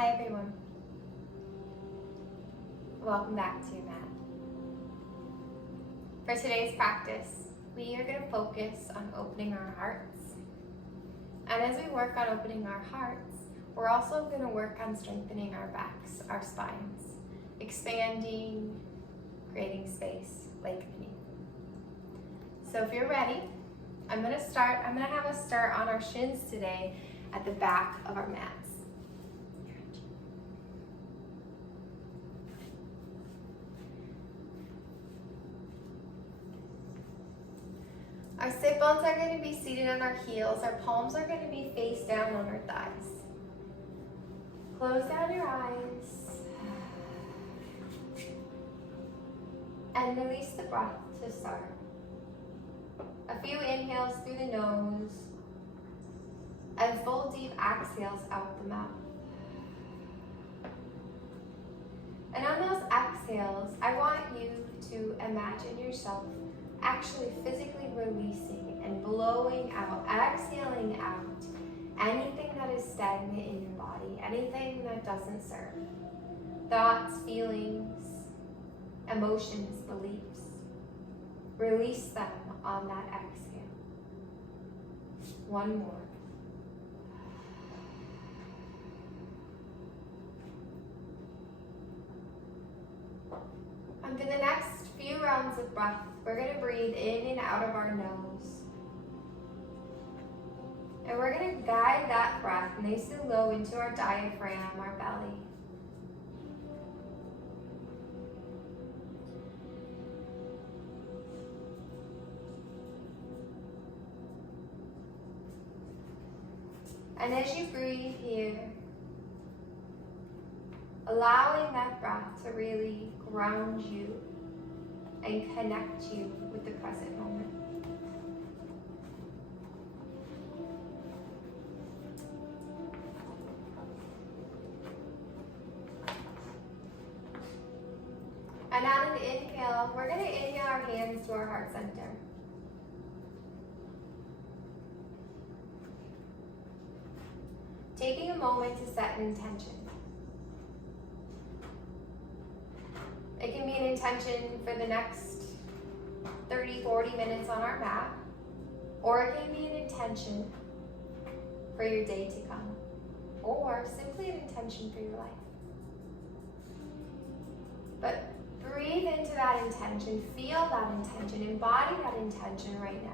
Hi everyone. Welcome back to your mat. For today's practice, we are going to focus on opening our hearts. And as we work on opening our hearts, we're also going to work on strengthening our backs, our spines, expanding, creating space, lengthening. So if you're ready, I'm going to have us start on our shins today at the back of our mats. Our sit bones are going to be seated on our heels. Our palms are going to be face down on our thighs. Close down your eyes. And release the breath to start. A few inhales through the nose. And full deep exhales out the mouth. And on those exhales, I want you to imagine yourself actually physically releasing and blowing out, exhaling out anything that is stagnant in your body, anything that doesn't serve. Thoughts, feelings, emotions, beliefs. Release them on that exhale. One more. And for the next few rounds of breath, we're going to breathe in and out of our nose. And we're going to guide that breath nice and low into our diaphragm, our belly. And as you breathe here, allowing that breath to really ground you and connect you with the present moment. And on an inhale, we're going to inhale our hands to our heart center. Taking a moment to set an intention. It can be an intention for the next 30, 40 minutes on our mat, or it can be an intention for your day to come, or simply an intention for your life. But breathe into that intention, feel that intention, embody that intention right now.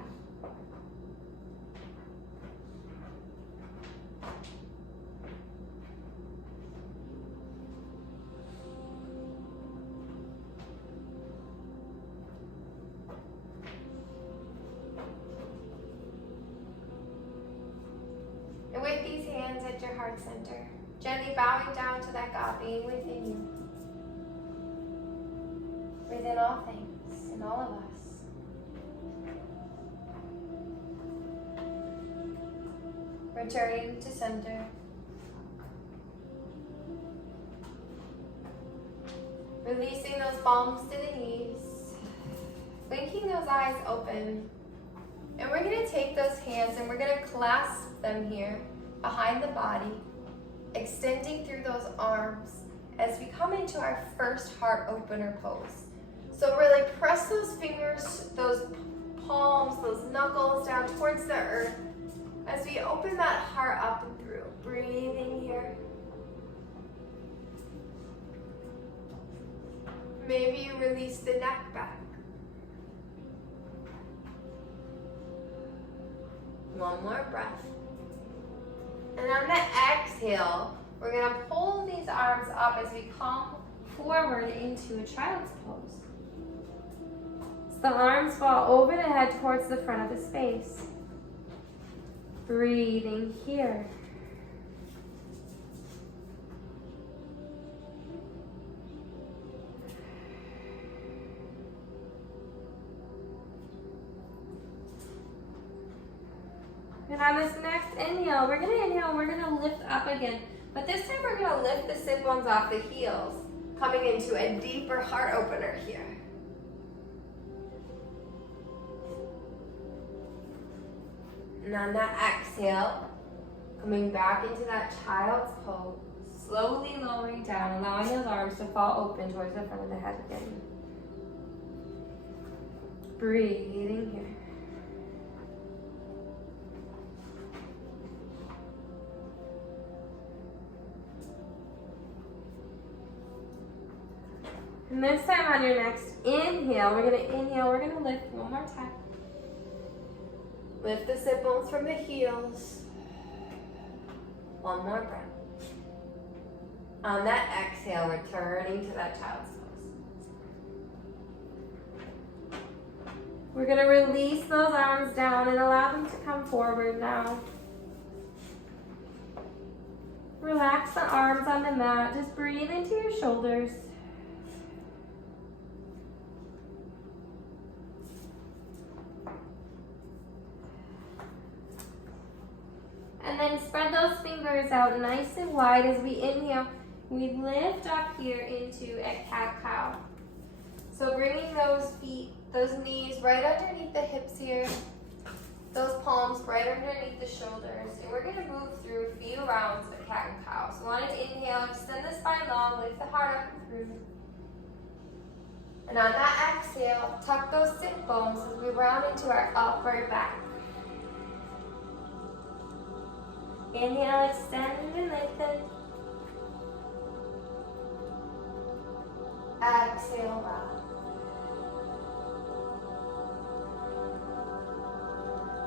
And with these hands at your heart center, gently bowing down to that God being within you, within all things, in all of us. Returning to center. Releasing those palms to the knees. Blinking those eyes open. And we're going to take those hands and we're going to clasp them here behind the body, extending through those arms as we come into our first heart opener pose. So really press those fingers, those palms, those knuckles down towards the earth as we open that heart up and through. Breathing here. Maybe you release the neck back. One more breath. And on the exhale, we're going to pull these arms up as we come forward into a child's pose. So the arms fall over the head towards the front of the space. Breathing here. And on this next inhale, we're going to inhale and we're going to lift up again. But this time we're going to lift the sit bones off the heels, coming into a deeper heart opener here. And on that exhale, coming back into that child's pose. Slowly lowering down, allowing those arms to fall open towards the front of the head again. Breathing here. And this time on your next inhale, we're gonna lift one more time. Lift the sit bones from the heels. One more breath. On that exhale, returning to that child's pose. We're gonna release those arms down and allow them to come forward now. Relax the arms on the mat. Just breathe into your shoulders. And then spread those fingers out nice and wide as we inhale. We lift up here into a cat-cow. So bringing those feet, those knees right underneath the hips here. Those palms right underneath the shoulders. And we're going to move through a few rounds of cat and cow. So on an inhale, extend the spine long, lift the heart up and through. And on that exhale, tuck those sit bones as we round into our upward back. Inhale, extend and lengthen. Exhale, round.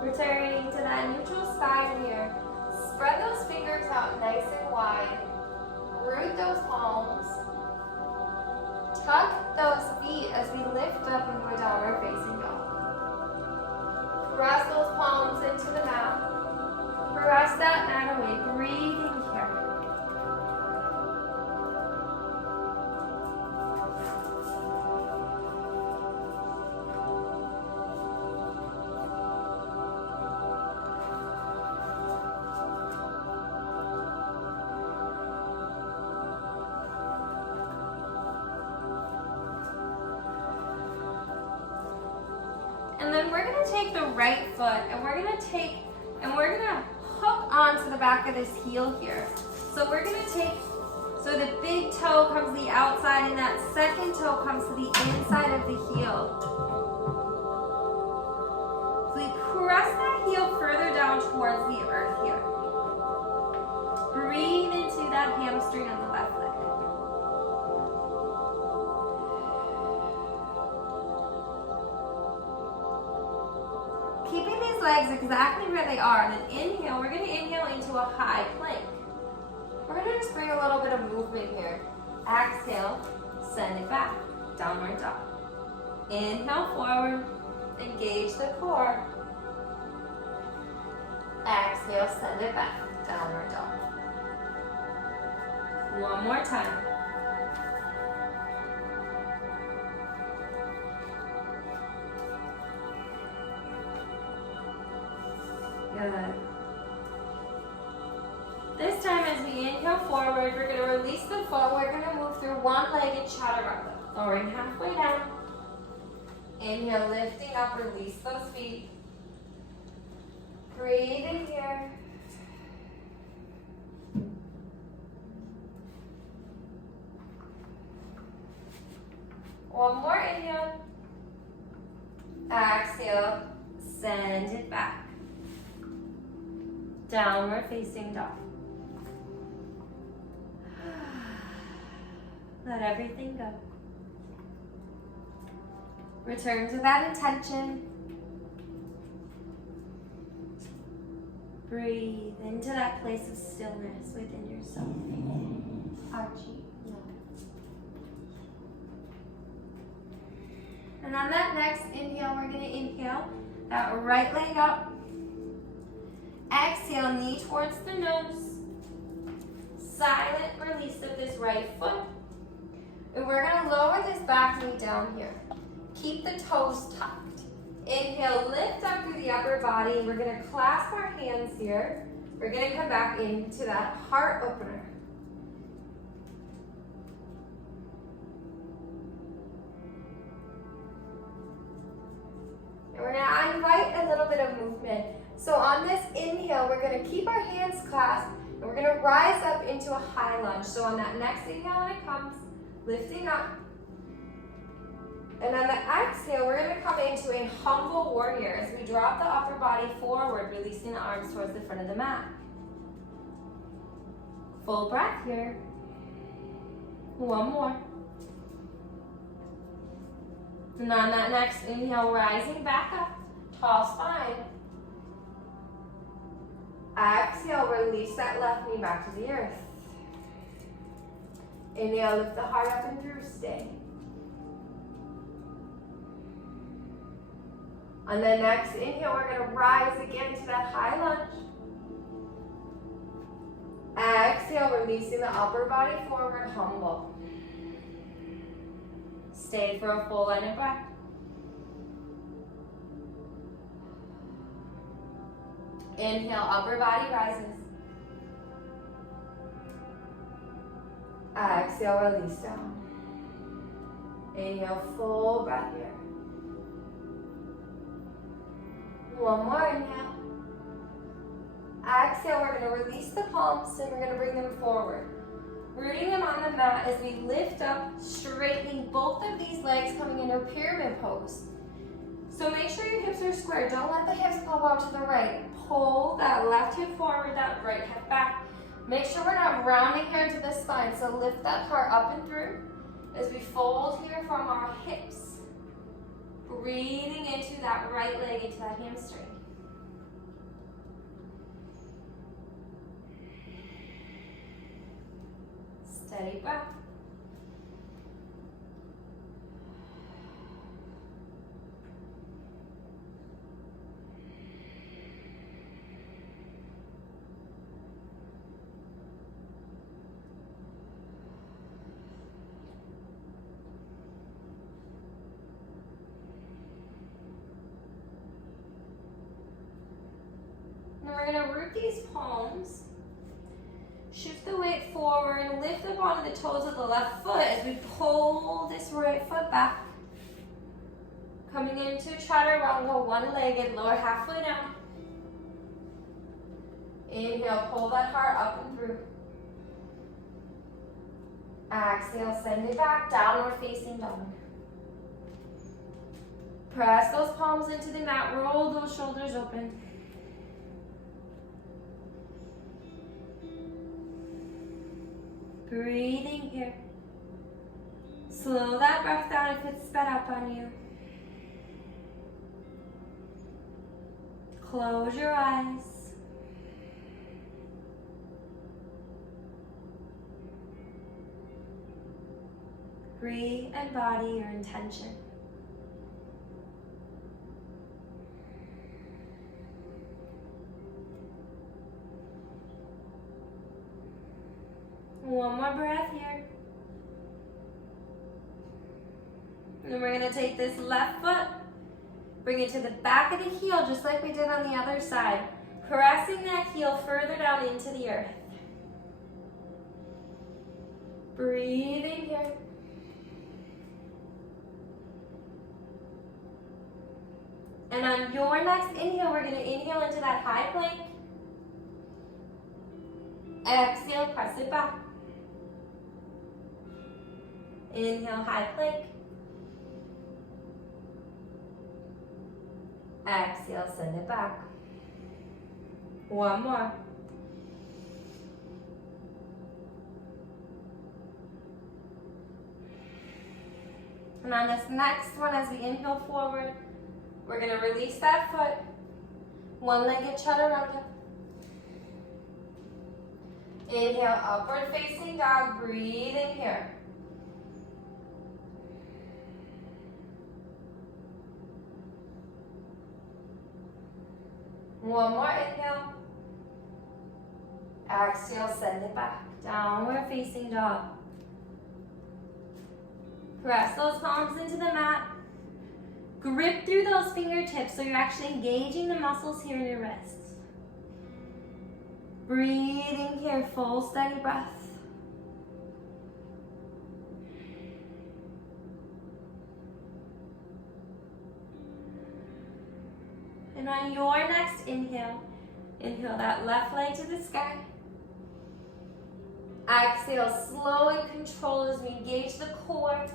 Returning to that neutral spine here. Spread those fingers out nice and wide. Root those palms. Tuck those feet as we lift up into a downward facing dog. Press those palms into the mat. Press that mat away. Breathing here. And then we're going to take the right foot and we're going to hook onto the back of this heel here. So we're going to take, so the big toe comes to the outside and that second toe comes to the inside of the heel. So we press that heel further down towards the earth here. Breathe into that hamstring on the left leg. Keeping these legs exactly where they are, then inhale, we're going to inhale into a high plank. We're going to just bring a little bit of movement here. Exhale, send it back, downward dog. Inhale forward, engage the core. Exhale, send it back, downward dog. One more time. Good. This time as we inhale forward, we're going to release the foot. We're going to move through one-legged chaturanga. Lowering halfway down. Inhale, lifting up, release those feet. Breathe in here. One more inhale. Exhale, send it back. Downward facing dog. Let everything go. Return to that intention. Breathe into that place of stillness within yourself. Archie. And on that next inhale, we're going to inhale that right leg up. Exhale, knee towards the nose. Silent release of this right foot. And we're going to lower this back knee down here. Keep the toes tucked. Inhale, lift up through the upper body. We're going to clasp our hands here. We're going to come back into that heart opener. And we're going to invite a little bit of movement. So on this inhale, we're going to keep our hands clasped and we're gonna rise up into a high lunge. So on that next inhale when it comes, lifting up. And on the exhale, we're gonna come into a humble warrior as we drop the upper body forward, releasing the arms towards the front of the mat. Full breath here. One more. And on that next inhale, rising back up, tall spine. Exhale, release that left knee back to the earth. Inhale, lift the heart up and through, stay. On the next inhale, we're gonna rise again to that high lunge. Exhale, releasing the upper body forward, humble. Stay for a full line of breath. Inhale, upper body rises. Exhale, release down. Inhale, full breath here. One more inhale. Exhale, we're going to release the palms and we're going to bring them forward. Rooting them on the mat as we lift up, straightening both of these legs, coming into a pyramid pose. So make sure your hips are square. Don't let the hips pop out to the right. Pull that left hip forward, that right hip back. Make sure we're not rounding here into the spine. So lift that heart up and through as we fold here from our hips. Breathing into that right leg, into that hamstring. Steady breath. Now we're going to root these palms. Shift the weight forward and lift up onto the toes of the left foot as we pull this right foot back. Coming into chaturanga, one-legged, lower halfway down. Inhale, pull that heart up and through. Exhale, send it back, downward facing dog. Press those palms into the mat, roll those shoulders open. Breathing here. Slow that breath down if it's sped up on you. Close your eyes. Re-embody your intention. One more breath here. And then we're going to take this left foot, bring it to the back of the heel just like we did on the other side. Pressing that heel further down into the earth. Breathing here. And on your next inhale, we're going to inhale into that high plank. Exhale, press it back. Inhale, high plank. Exhale, send it back. One more. And on this next one, as we inhale forward, we're going to release that foot. One-legged chaturanga. Inhale, upward facing dog. Breathe in here. One more inhale. Exhale, send it back. Downward facing dog. Press those palms into the mat. Grip through those fingertips so you're actually engaging the muscles here in your wrists. Breathing here, full steady breath. And on your next inhale, inhale that left leg to the sky. Exhale, slow and controlled as we engage the core.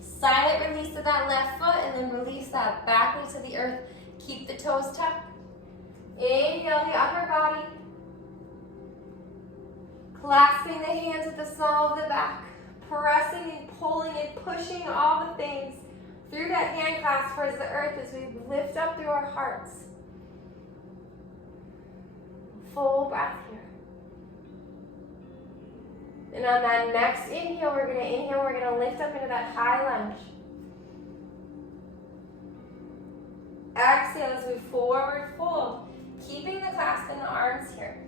Silent release of that left foot and then release that back knee to the earth. Keep the toes tucked. Inhale the upper body. Clasping the hands at the small of the back. Pressing and pulling and pushing all the things through that hand clasp towards the earth as we lift up through our hearts. Full breath here. And on that next inhale, we're going to lift up into that high lunge. Exhale as we forward fold, keeping the clasp in the arms here.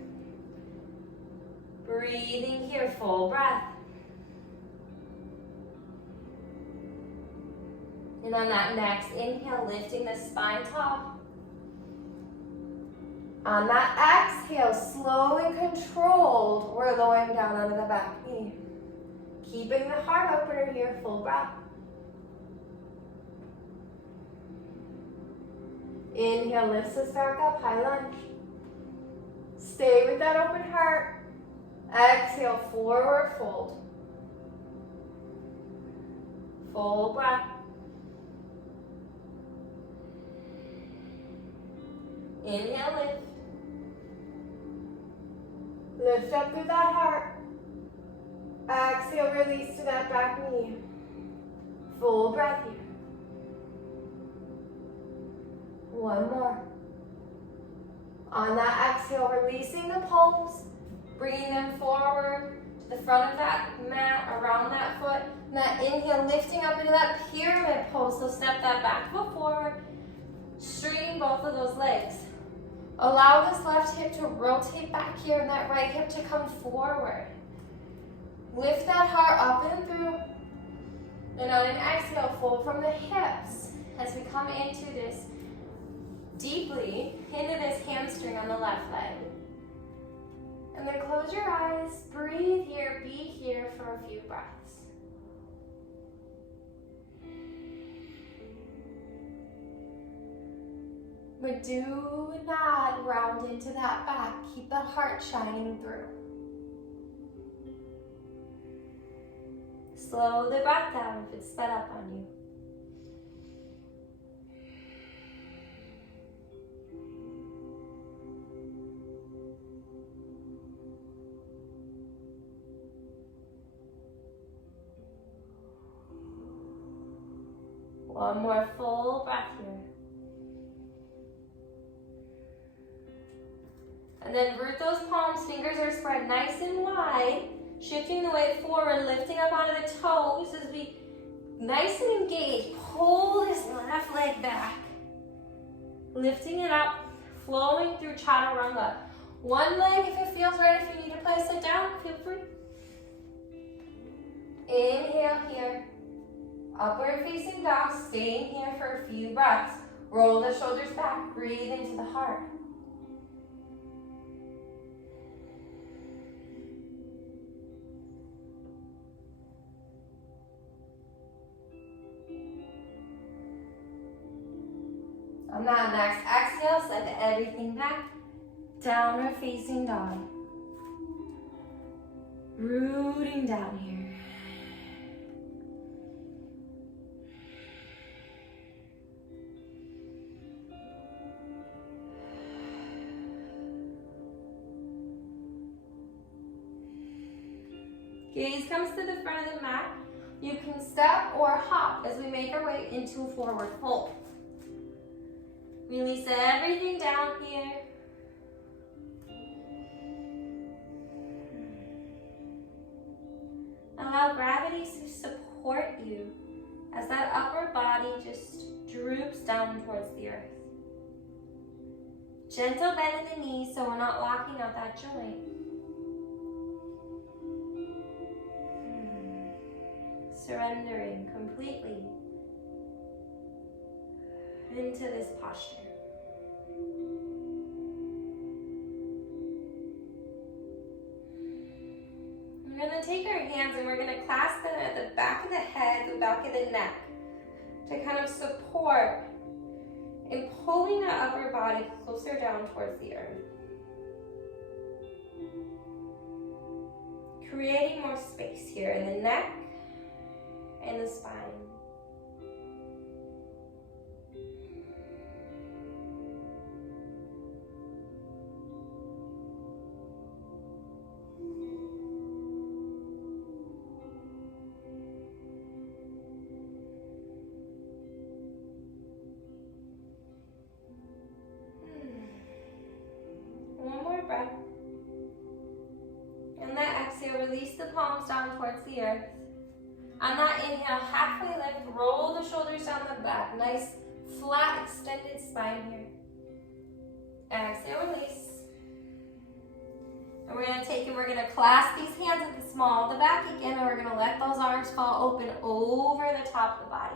Breathing here, full breath. And on that next inhale, lifting the spine tall. On that exhale, slow and controlled, we're lowering down onto the back knee. Keeping the heart opener here, full breath. Inhale, lifts us back up, high lunge. Stay with that open heart. Exhale, forward fold. Full breath. Inhale, lift. Lift up through that heart. Exhale, release to that back knee. Full breath here. One more. On that exhale, releasing the palms, bringing them forward to the front of that mat, around that foot. And that inhale, lifting up into that pyramid pose. So step that back foot forward, straightening both of those legs. Allow this left hip to rotate back here and that right hip to come forward. Lift that heart up and through. And on an exhale, fold from the hips as we come into this deeply, into this hamstring on the left leg. And then close your eyes, breathe here, be here for a few breaths. But do not round into that back. Keep the heart shining through. Slow the breath down if it's sped up on you. One more full breath here. And then root those palms, fingers are spread nice and wide, shifting the weight forward, lifting up onto the toes as we nice and engage. Pull this left leg back, lifting it up, flowing through chaturanga. One leg if it feels right, if you need to place it down, feel free. Inhale here, upward facing dog, staying here for a few breaths. Roll the shoulders back, breathe into the heart. On that next exhale, send everything back. Downward facing dog. Rooting down here. Gaze comes to the front of the mat. You can step or hop as we make our way into a forward fold. Release everything down here. Allow gravity to support you as that upper body just droops down towards the earth. Gentle bend in the knees so we're not locking out that joint. Surrendering completely into this posture. We're going to take our hands and we're going to clasp them at the back of the head, the back of the neck, to kind of support and pulling the upper body closer down towards the earth. creating more space here in the neck and the spine. One more breath. And that exhale, release the palms down towards the earth. On that inhale, halfway lift, roll the shoulders down the back. Nice, flat, extended spine here. Exhale, release. And we're going to take and we're going to clasp these hands at the small of the back again, and we're going to let those arms fall open over the top of the body.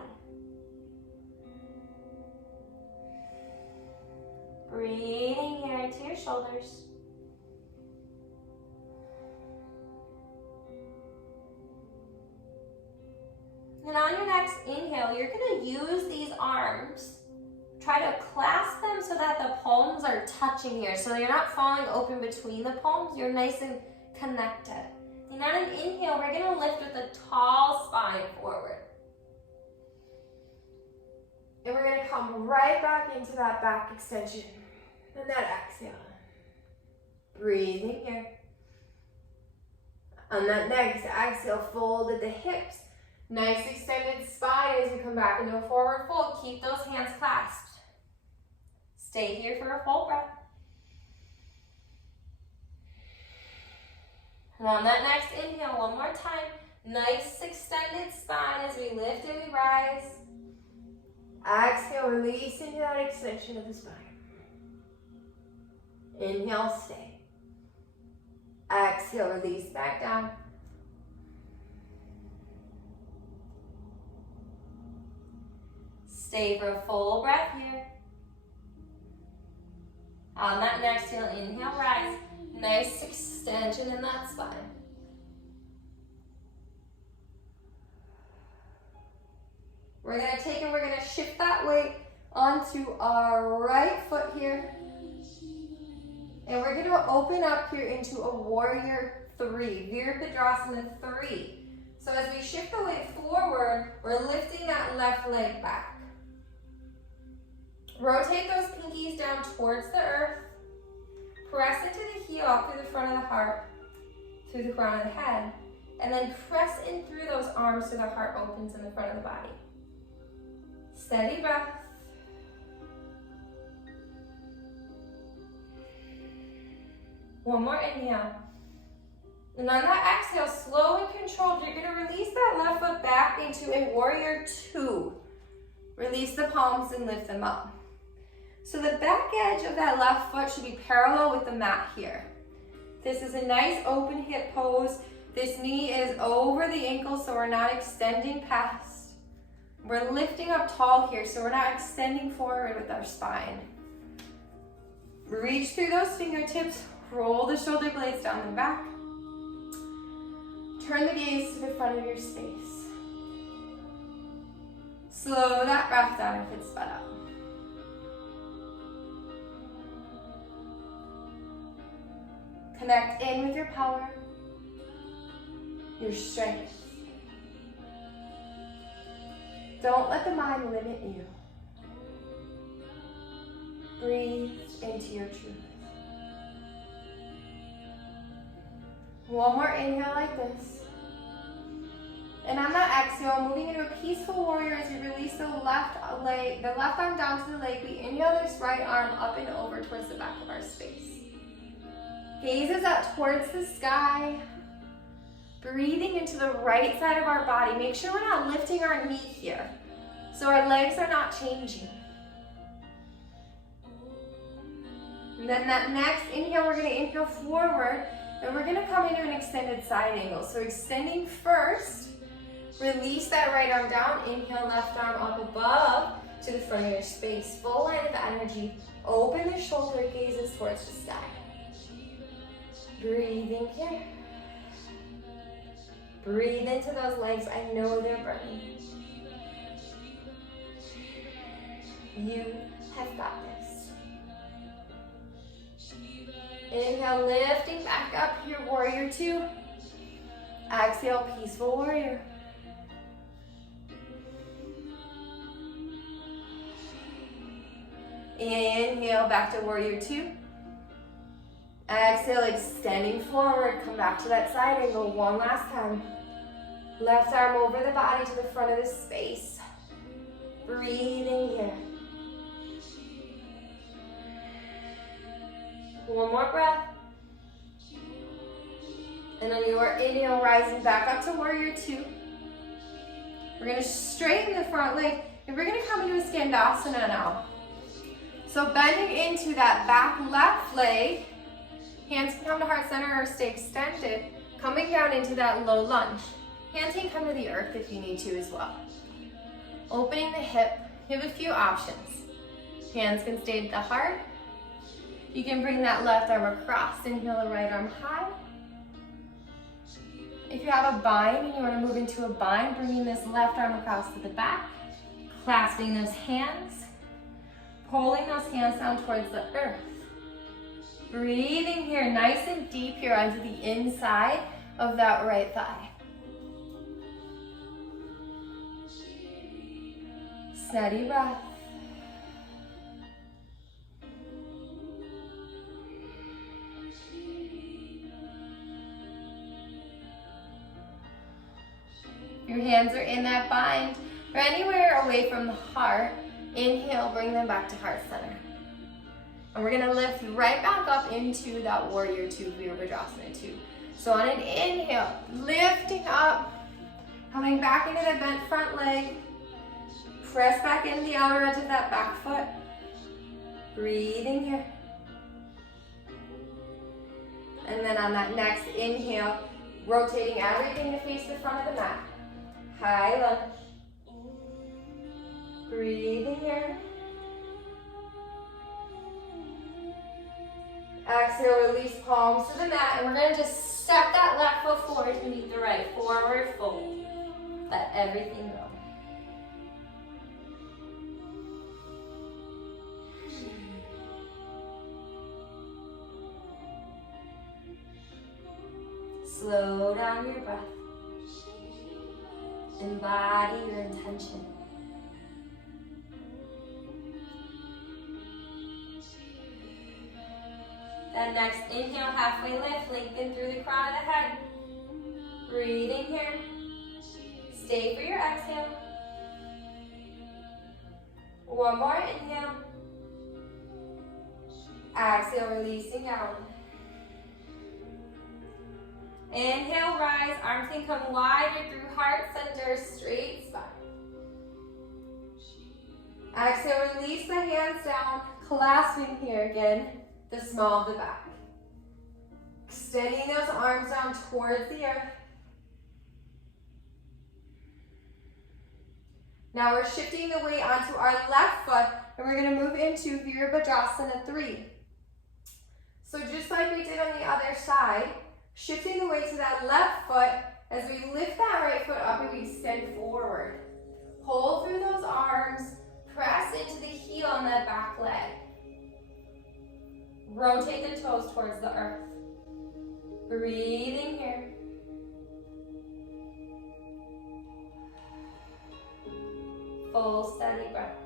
Breathing here into your shoulders. And on your next inhale, you're going to use these arms. Try to clasp them so that the palms are touching here. So you're not falling open between the palms. You're nice and connected. And on an inhale, we're going to lift with a tall spine forward. And we're going to come right back into that back extension. And that exhale. Breathing here. On that next exhale, fold at the hips. Nice extended spine as you come back into a forward fold. Keep those hands clasped. Stay here for a full breath. And on that next inhale, one more time. Nice extended spine as we lift and we rise. Exhale, release into that extension of the spine. Inhale, stay. Exhale, release back down. Stay for a full breath here. On that next inhale, rise. Nice extension in that spine. We're going to take and we're going to shift that weight onto our right foot here. And we're going to open up here into a warrior 3, Virabhadrasana 3. So as we shift the weight forward, we're lifting that left leg back. Rotate those pinkies down towards the earth. Press into the heel up through the front of the heart, through the crown of the head. And then press in through those arms so the heart opens in the front of the body. Steady breath. One more inhale. And on that exhale, slow and controlled, you're going to release that left foot back into a warrior 2. Release the palms and lift them up. So the back edge of that left foot should be parallel with the mat here. This is a nice open hip pose. This knee is over the ankle, so we're not extending past. We're lifting up tall here, so we're not extending forward with our spine. Reach through those fingertips, roll the shoulder blades down the back. Turn the gaze to the front of your space. Slow that breath down if it's sped up. Connect in with your power, your strength. Don't let the mind limit you. Breathe into your truth. One more inhale like this. And on that exhale, moving into a peaceful warrior as you release the left arm down to the leg. We inhale this right arm up and over towards the back of our space. Gazes up towards the sky. Breathing into the right side of our body. Make sure we're not lifting our knee here, so our legs are not changing. And then that next inhale, we're going to inhale forward, and we're going to come into an extended side angle. So extending first, release that right arm down, inhale left arm up above to the front of your space. Full line of energy. Open the shoulder, gazes towards the sky. Breathing here. Breathe into those legs. I know they're burning. You have got this. Inhale, lifting back up, your warrior 2. Exhale, peaceful warrior. Inhale, back to warrior two. Exhale, extending forward. Come back to that side angle one last time. Left arm over the body to the front of the space. Breathing here. One more breath. And on your inhale, rising back up to warrior two. We're going to straighten the front leg, and we're going to come into a skandasana now. So bending into that back left leg, hands can come to heart center or stay extended, coming down into that low lunge. Hands can come to the earth if you need to as well. Opening the hip, you have a few options. Hands can stay at the heart. You can bring that left arm across, inhale the right arm high. If you have a bind and you want to move into a bind, bringing this left arm across to the back, clasping those hands, pulling those hands down towards the earth. Breathing here, nice and deep here onto the inside of that right thigh. Steady breath. Your hands are in that bind or anywhere away from the heart. Inhale, bring them back to heart center. And we're gonna lift right back up into that warrior two, Virabhadrasana two. So on an inhale, lifting up, coming back into the bent front leg. Press back into the outer edge of that back foot. Breathing here. And then on that next inhale, rotating everything to face the front of the mat. High lunge. Breathing here. Exhale, release palms to the mat, and we're going to just step that left foot forward to meet the right. Forward fold. Let everything go. Slow down your breath. Embody your intention. That next inhale, halfway lift, lengthen through the crown of the head. Breathing here. Stay for your exhale. One more inhale. Exhale, releasing down. Inhale, rise. Arms can come wider through heart center, straight spine. Exhale, release the hands down, clasping here again, the small of the back. Extending those arms down towards the earth. Now we're shifting the weight onto our left foot, and we're going to move into Virabhadrasana 3. So just like we did on the other side, shifting the weight to that left foot, as we lift that right foot up and we extend forward. Pull through those arms, press into the heel on that back leg. Rotate the toes towards the earth. Breathing here. Full steady breath.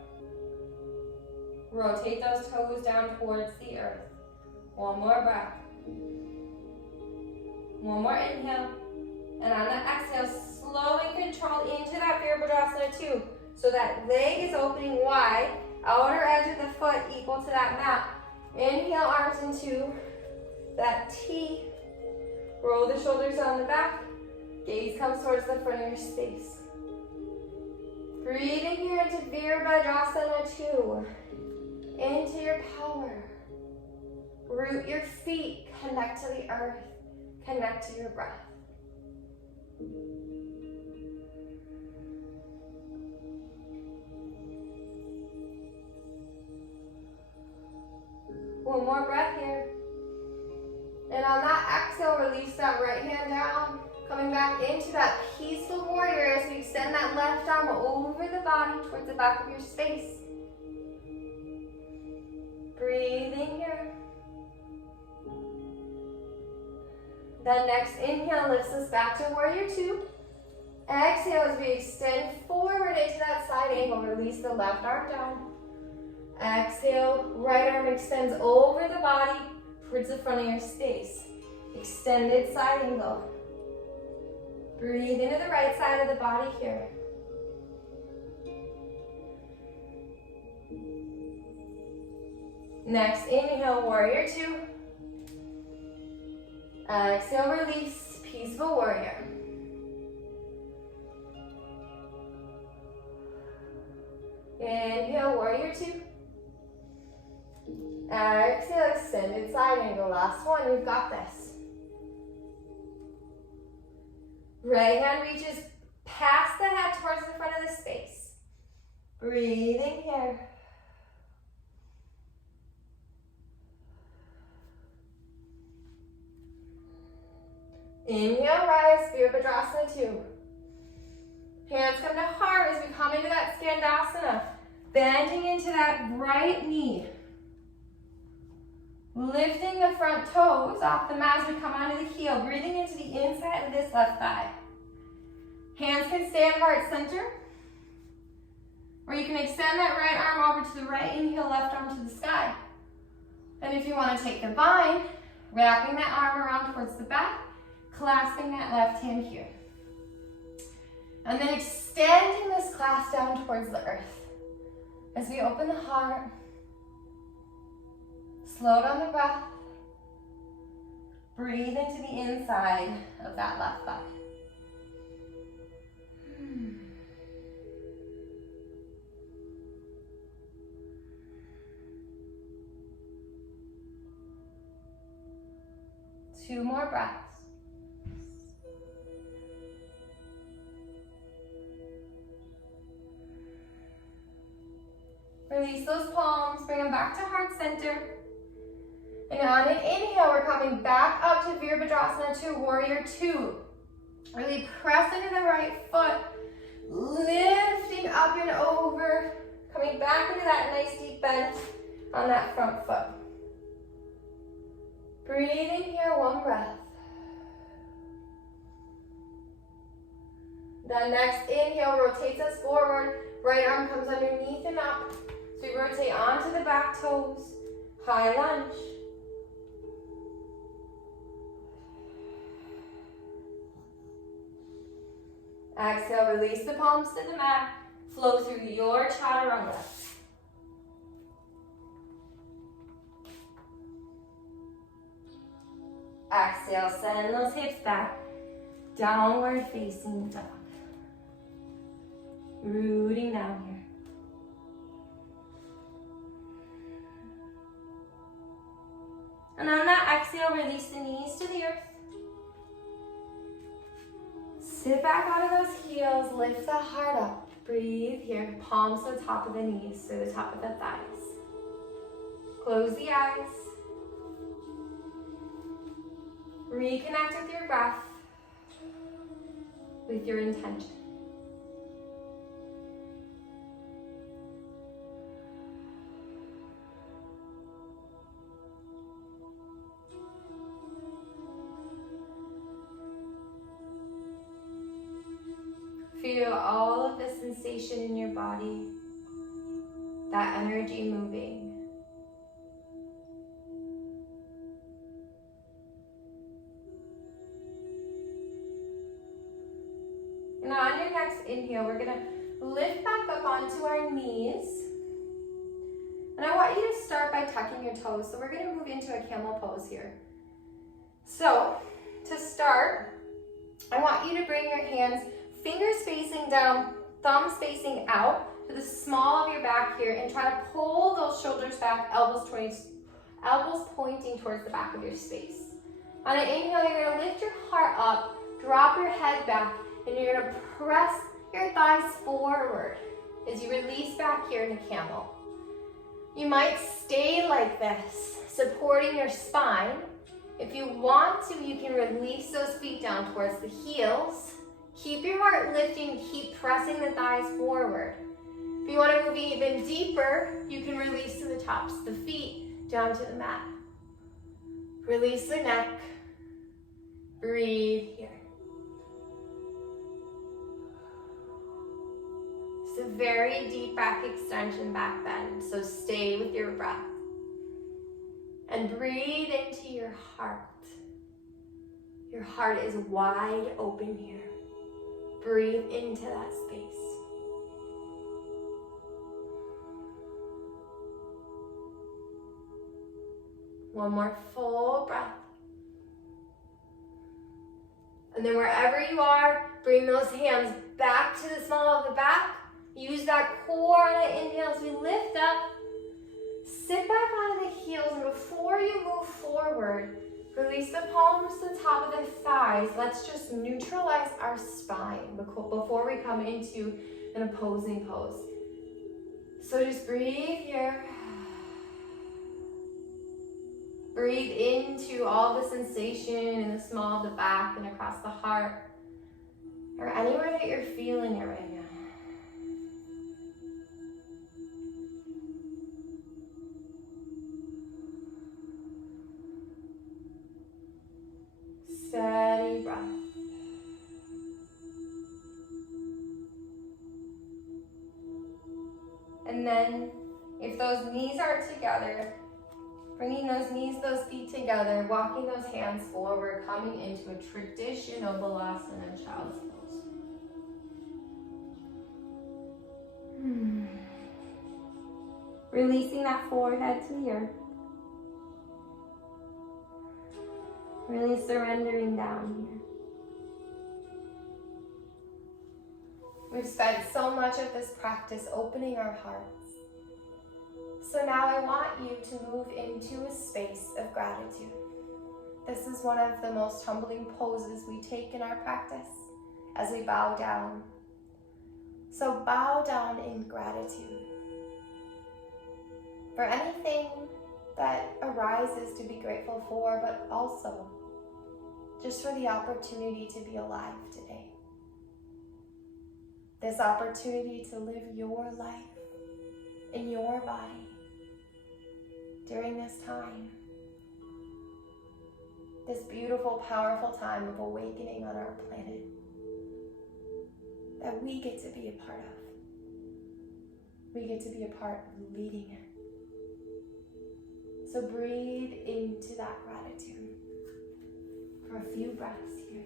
Rotate those toes down towards the earth. One more breath. One more inhale. And on the exhale, slow and controlled into that Virabhadrasana 2. So that leg is opening wide, outer edge of the foot equal to that mat. Inhale, arms into that T. Roll the shoulders down the back. Gaze comes towards the front of your space. Breathing here into Virabhadrasana 2. Into your power. Root your feet, connect to the earth, connect to your breath. One more breath here. And on that exhale, release that right hand down, coming back into that peaceful warrior as we extend that left arm over the body towards the back of your space. Breathing here. Then next inhale lifts us back to warrior two. Exhale as we extend forward into that side angle. Release the left arm down. Exhale, right arm extends over the body towards the front of your space. Extended side angle. Breathe into the right side of the body here. Next, inhale, warrior two. Exhale, release, peaceful warrior. Inhale, warrior two. Exhale, extended side angle. Last one, you've got this. Right hand reaches past the head towards the front of the space. Breathing here. Inhale, rise, Virabhadrasana 2. Hands come to heart as we come into that Skandasana. Bending into that right knee. Lifting the front toes off the mat as we come onto the heel. Breathing into the inside of this left thigh. Hands can stay at heart center. Or you can extend that right arm over to the right, inhale, left arm to the sky. And if you want to take the vine, wrapping that arm around towards the back, clasping that left hand here. And then extending this clasp down towards the earth. As we open the heart, slow down the breath, breathe into the inside of that left thigh. Two more breaths. Release those palms, bring them back to heart center. And on an inhale, we're coming back up to Virabhadrasana 2, warrior two. Really press into the right foot, lifting up and over, coming back into that nice deep bend on that front foot. Breathing here, one breath. The next inhale rotates us forward. Right arm comes underneath and up. So we rotate onto the back toes. High lunge. Exhale, release the palms to the mat. Flow through your chaturanga. Exhale, send those hips back. Downward facing dog. Rooting down here. And on that exhale, release the knees to the earth. Sit back onto those heels, lift the heart up. Breathe here, palms to the top of the knees, to the top of the thighs. Close the eyes. Reconnect with your breath, with your intention. Feel all of the sensation in your body, that energy moving. And on your next inhale, we're gonna lift back up onto our knees. And I want you to start by tucking your toes. So we're gonna move into a camel pose here. So to start, I want you to bring your hands fingers facing down, thumbs facing out to the small of your back here, and try to pull those shoulders back, elbows pointing towards the back of your space. On an inhale, you're going to lift your heart up, drop your head back, and you're going to press your thighs forward as you release back here in a camel. You might stay like this, supporting your spine. If you want to, you can release those feet down towards the heels. Keep your heart lifting, keep pressing the thighs forward. If you want to move even deeper, you can release to the tops of the feet, down to the mat. Release the neck, Breathe here. It's a very deep back extension, back bend. So stay with your breath. And breathe into your heart. Your heart is wide open here. Breathe into that space. One more full breath. And then wherever you are, bring those hands back to the small of the back. Use that core on an inhale as we lift up. Sit back onto the heels, and before you move forward, release the palms to the top of the thighs. Let's just neutralize our spine before we come into an opposing pose. So just breathe here. Breathe into all the sensation in the small of the back and across the heart, or anywhere that you're feeling it right now. Steady breath. And then, if those knees are together, bringing those knees, those feet together, walking those hands forward, coming into a traditional balasana, child's pose. Releasing that forehead to the earth. Really surrendering down here. We've spent so much of this practice opening our hearts. So now I want you to move into a space of gratitude. This is one of the most humbling poses we take in our practice as we bow down. So bow down in gratitude for anything that arises to be grateful for, but also just for the opportunity to be alive today. This opportunity to live your life in your body during this time. This beautiful, powerful time of awakening on our planet that we get to be a part of. We get to be a part of leading it. So breathe into that gratitude for a few breaths here.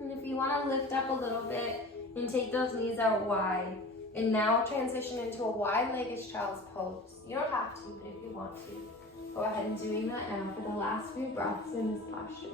And if you want to lift up a little bit and take those knees out wide, and now transition into a wide-legged child's pose. You don't have to, but if you want to, go ahead and doing that now for the last few breaths in this posture.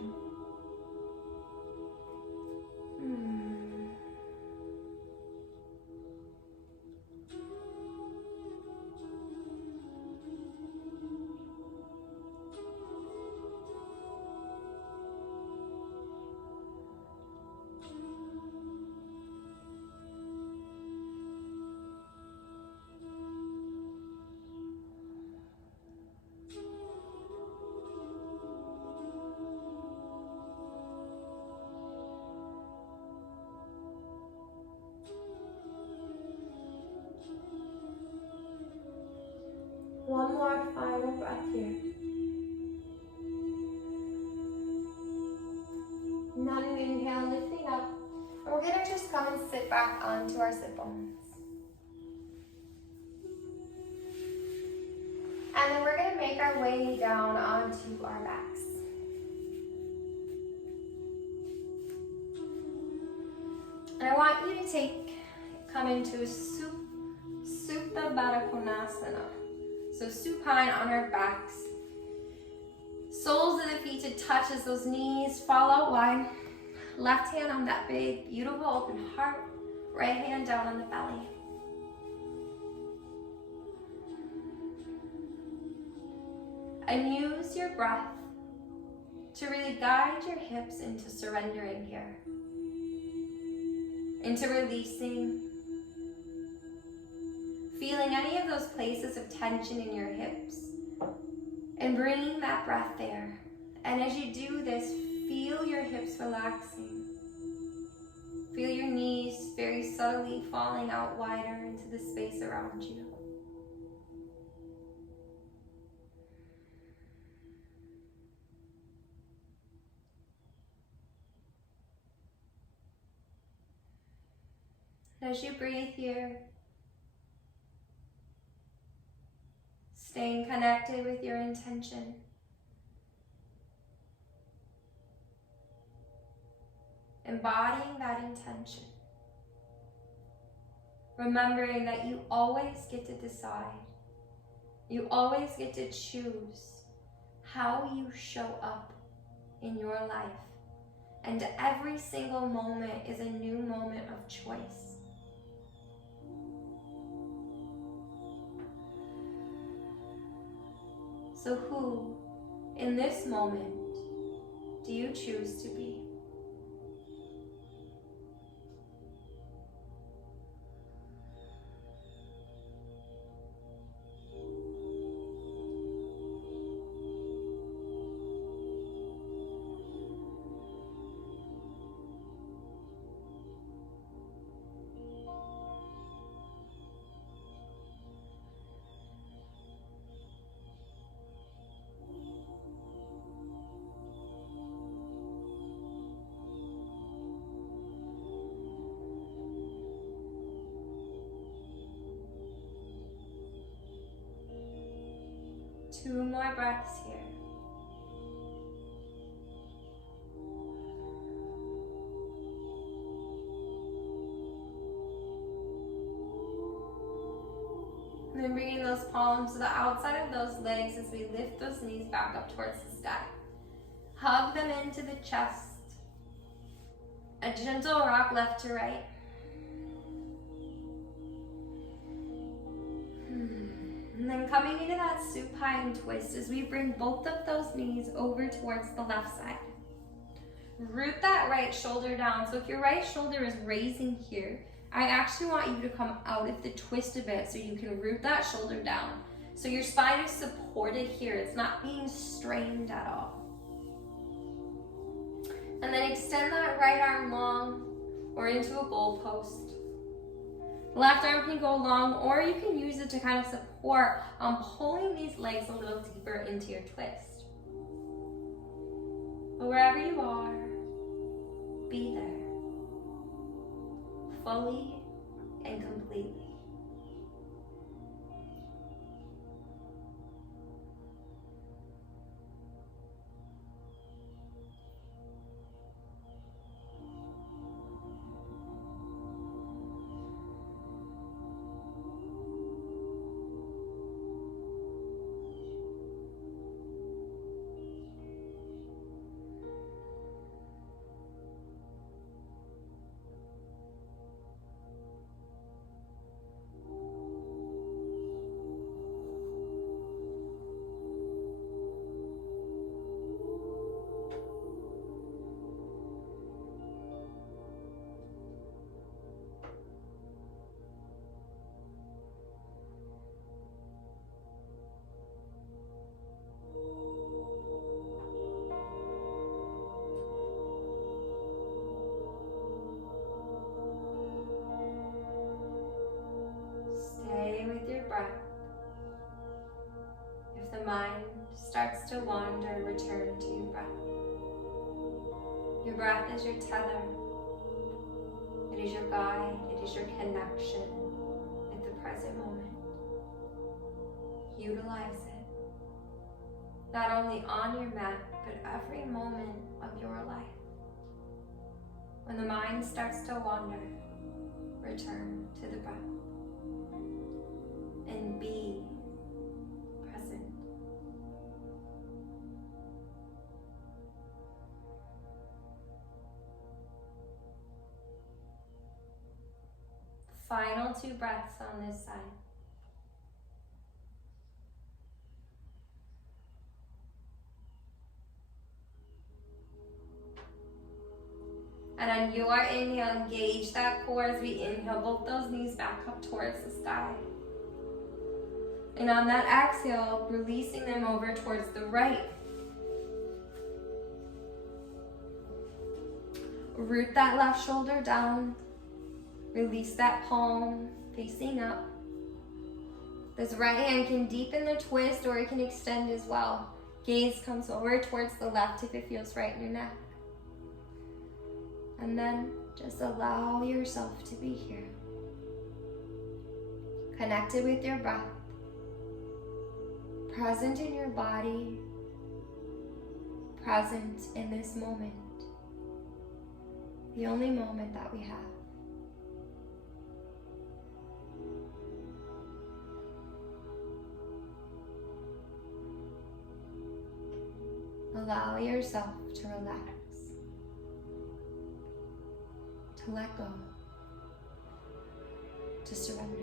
One more final breath here. Another inhale, lifting up. And we're gonna just come and sit back onto our sit bones. And then we're gonna make our way down onto our backs. And I want you to come into Supta Baddha Konasana. So supine on our backs. Soles of the feet to touch as those knees fall out wide. Left hand on that big, beautiful open heart. Right hand down on the belly. And use your breath to really guide your hips into surrendering here. Into releasing. Feeling any of those places of tension in your hips and bringing that breath there And as you do this, feel your hips relaxing. Feel your knees very subtly falling out wider into the space around you. As you breathe here, staying connected with your intention. Embodying that intention. Remembering that you always get to decide. You always get to choose how you show up in your life. And every single moment is a new moment of choice. So who, in this moment, do you choose to be? Two more breaths here. And then bringing those palms to the outside of those legs as we lift those knees back up towards the sky. Hug them into the chest. A gentle rock left to right. And then coming into that supine twist as we bring both of those knees over towards the left side. Root that right shoulder down. So if your right shoulder is raising here, I actually want you to come out of the twist a bit so you can root that shoulder down. So your spine is supported here. It's not being strained at all. And then extend that right arm long or into a goalpost. Left arm can go long, or you can use it to kind of support pulling these legs a little deeper into your twist. But wherever you are, be there, fully and completely. If the mind starts to wander, return to your breath. Your breath is your tether. It is your guide. It is your connection with the present moment. Utilize it. Not only on your mat, but every moment of your life. When the mind starts to wander, return to the breath. And be present. Final 2 breaths on this side. And on your inhale, engage that core as we inhale, both those knees back up towards the sky. And on that exhale, releasing them over towards the right. Root that left shoulder down. Release that palm facing up. This right hand can deepen the twist or it can extend as well. Gaze comes over towards the left if it feels right in your neck. And then just allow yourself to be here. Connected with your breath. Present in your body. Present in this moment. The only moment that we have. Allow yourself to relax, to let go, to surrender.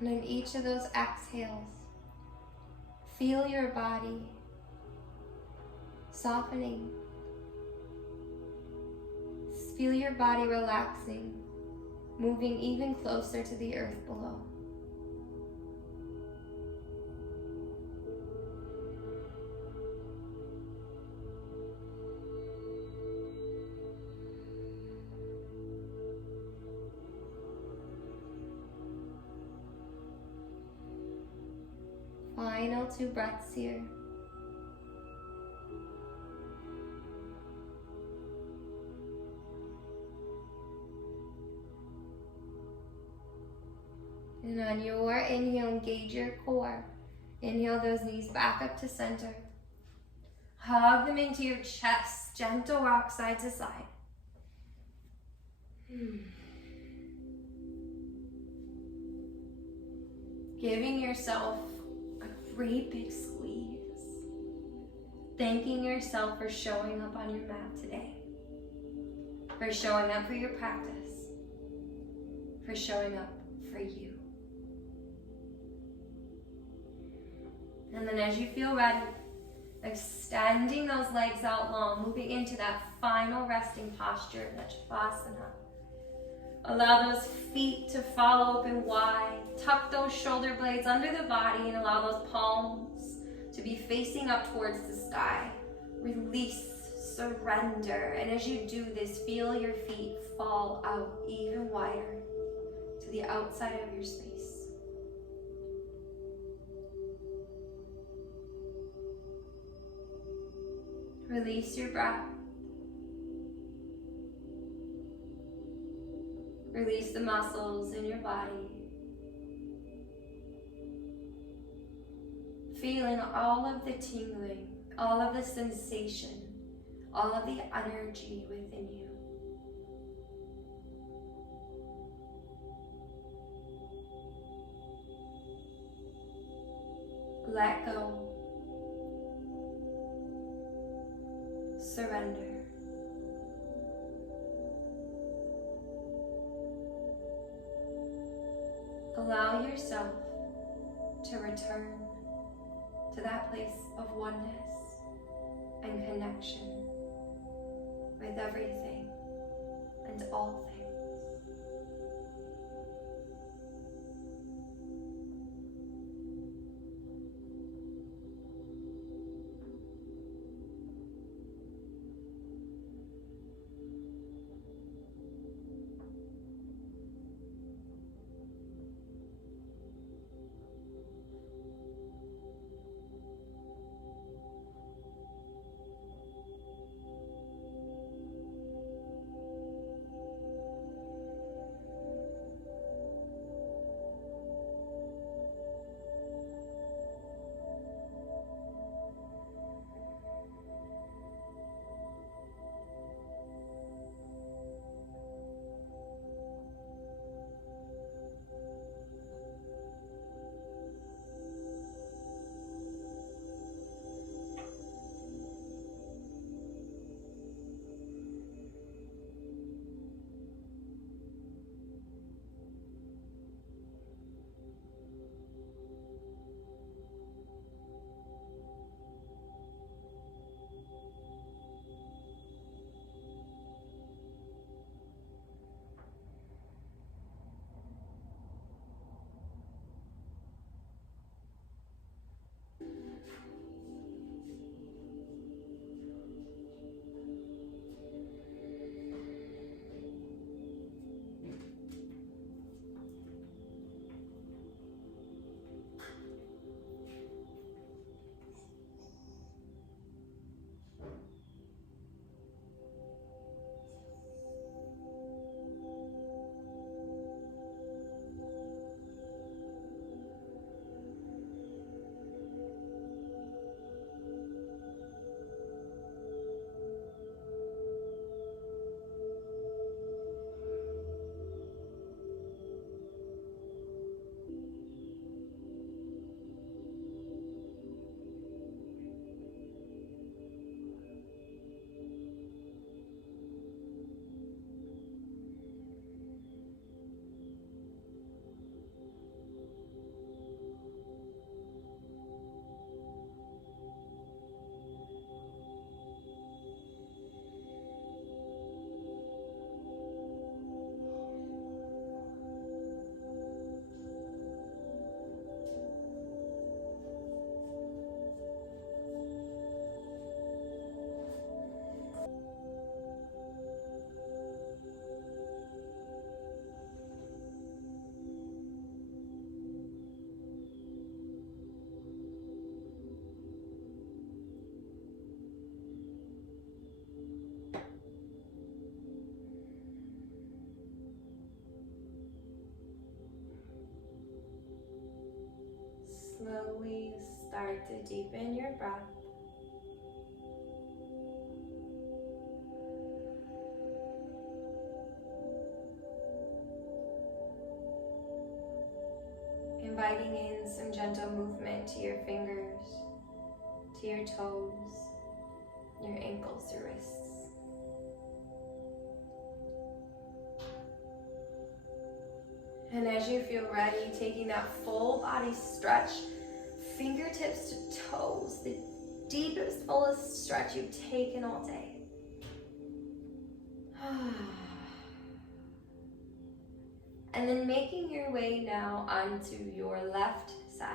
And in each of those exhales, feel your body softening. Feel your body relaxing, moving even closer to the earth below. Final 2 breaths here. And on your inhale, engage your core. Inhale those knees back up to center. Hug them into your chest. Gentle rock side to side. Giving yourself a great big squeeze. Thanking yourself for showing up on your mat today. For showing up for your practice. For showing up for you. And then as you feel ready, extending those legs out long, moving into that final resting posture, that Shavasana. Allow those feet to fall open wide. Tuck those shoulder blades under the body and allow those palms to be facing up towards the sky. Release, surrender. And as you do this, feel your feet fall out even wider to the outside of your space. Release your breath. Release the muscles in your body. Feeling all of the tingling, all of the sensation, all of the energy within you. Let go. Surrender. Allow yourself to return to that place of oneness and connection with everything and all things. start to deepen your breath. Inviting in some gentle movement to your fingers, to your toes, your ankles, your wrists. And as you feel ready, taking that full body stretch, fingertips to toes, the deepest, fullest stretch you've taken all day. And then making your way now onto your left side.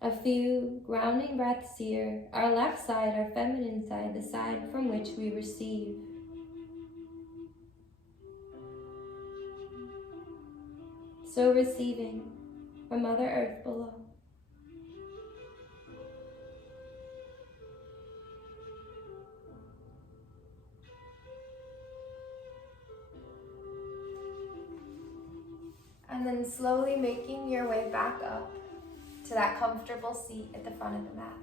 A few grounding breaths here, our left side, our feminine side, the side from which we receive. So receiving from Mother Earth below. And then slowly making your way back up to that comfortable seat at the front of the mat.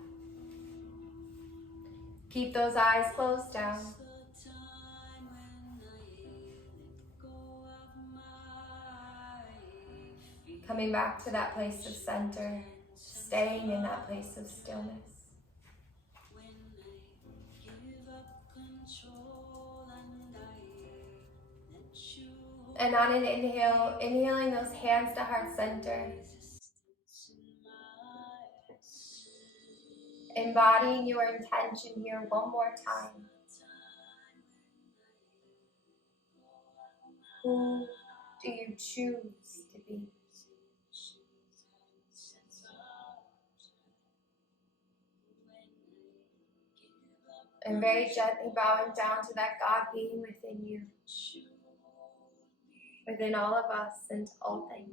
Keep those eyes closed down. Coming back to that place of center, staying in that place of stillness. And on an inhale, inhaling those hands to heart center. Embodying your intention here one more time. Who do you choose to be? And very gently bowing down to that God being within you, within all of us and all things.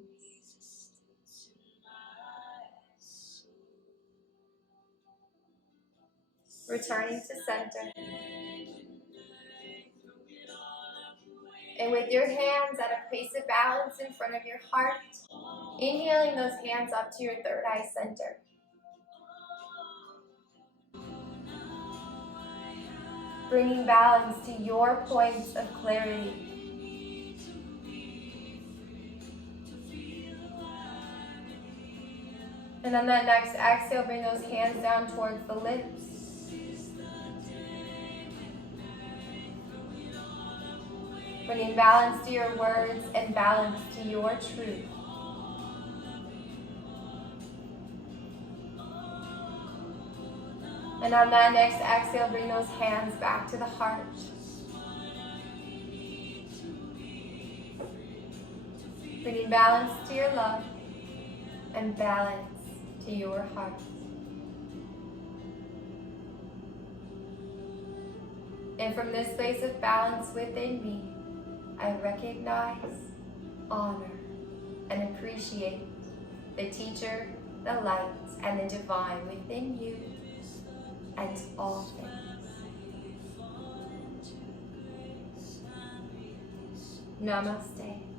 Returning to center. And with your hands at a place of balance in front of your heart, inhaling those hands up to your third eye center. Bringing balance to your points of clarity. And on that next exhale, bring those hands down towards the lips. Bringing balance to your words and balance to your truth. And on that next exhale, bring those hands back to the heart. Bringing balance to your love and balance to your heart. And from this place of balance within me, I recognize, honor, and appreciate the teacher, the light, and the divine within you and all things. Namaste.